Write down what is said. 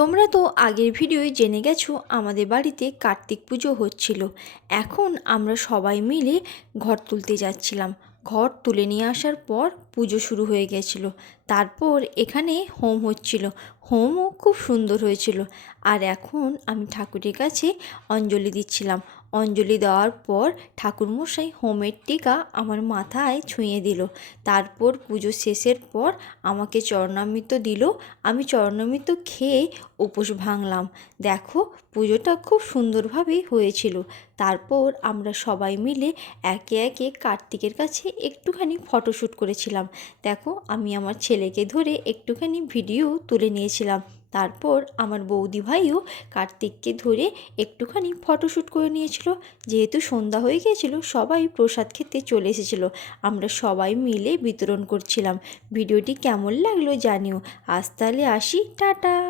তোমরা তো আগের ভিডিওয় জেনে গেছো আমাদের বাড়িতে কার্তিক পুজো হচ্ছিল। এখন আমরা সবাই মিলে ঘর তুলতে যাচ্ছিলাম। ঘর তুলে নিয়ে আসার পর পুজো শুরু হয়ে গেছিল। তারপর এখানে হোম হচ্ছিল। হোমও খুব সুন্দর হয়েছিল। আর এখন আমি ঠাকুরের কাছে অঞ্জলি দিচ্ছিলাম। অঞ্জলি দেওয়ার পর ঠাকুরমশাই হোমের টিকা আমার মাথায় ছুঁয়ে দিল। তারপর পুজো শেষের পর আমাকে চরণামৃত দিল। আমি চরণামৃত খেয়ে উপোস ভাঙলাম। দেখো, পুজোটা খুব সুন্দরভাবেই হয়েছিল। তারপর আমরা সবাই মিলে একে একে কার্তিকের কাছে একটুখানি ফটোশ্যুট করেছিলাম। দেখো, আমি আমার ছেলেকে ধরে একটুখানি ভিডিও তুলে নিয়েছিলাম। তারপর আমার বৌদি ভাইও কার্তিককে ধরে একটুখানি ফটোশ্যুট করে নিয়েছিল। যেহেতু সন্ধ্যা হয়ে গিয়েছিল, সবাই প্রসাদ খেতে চলে এসেছিলো। আমরা সবাই মিলে বিতরণ করছিলাম। ভিডিওটি কেমন লাগলো জানিও। আজ তাহলে আসি, টাটা।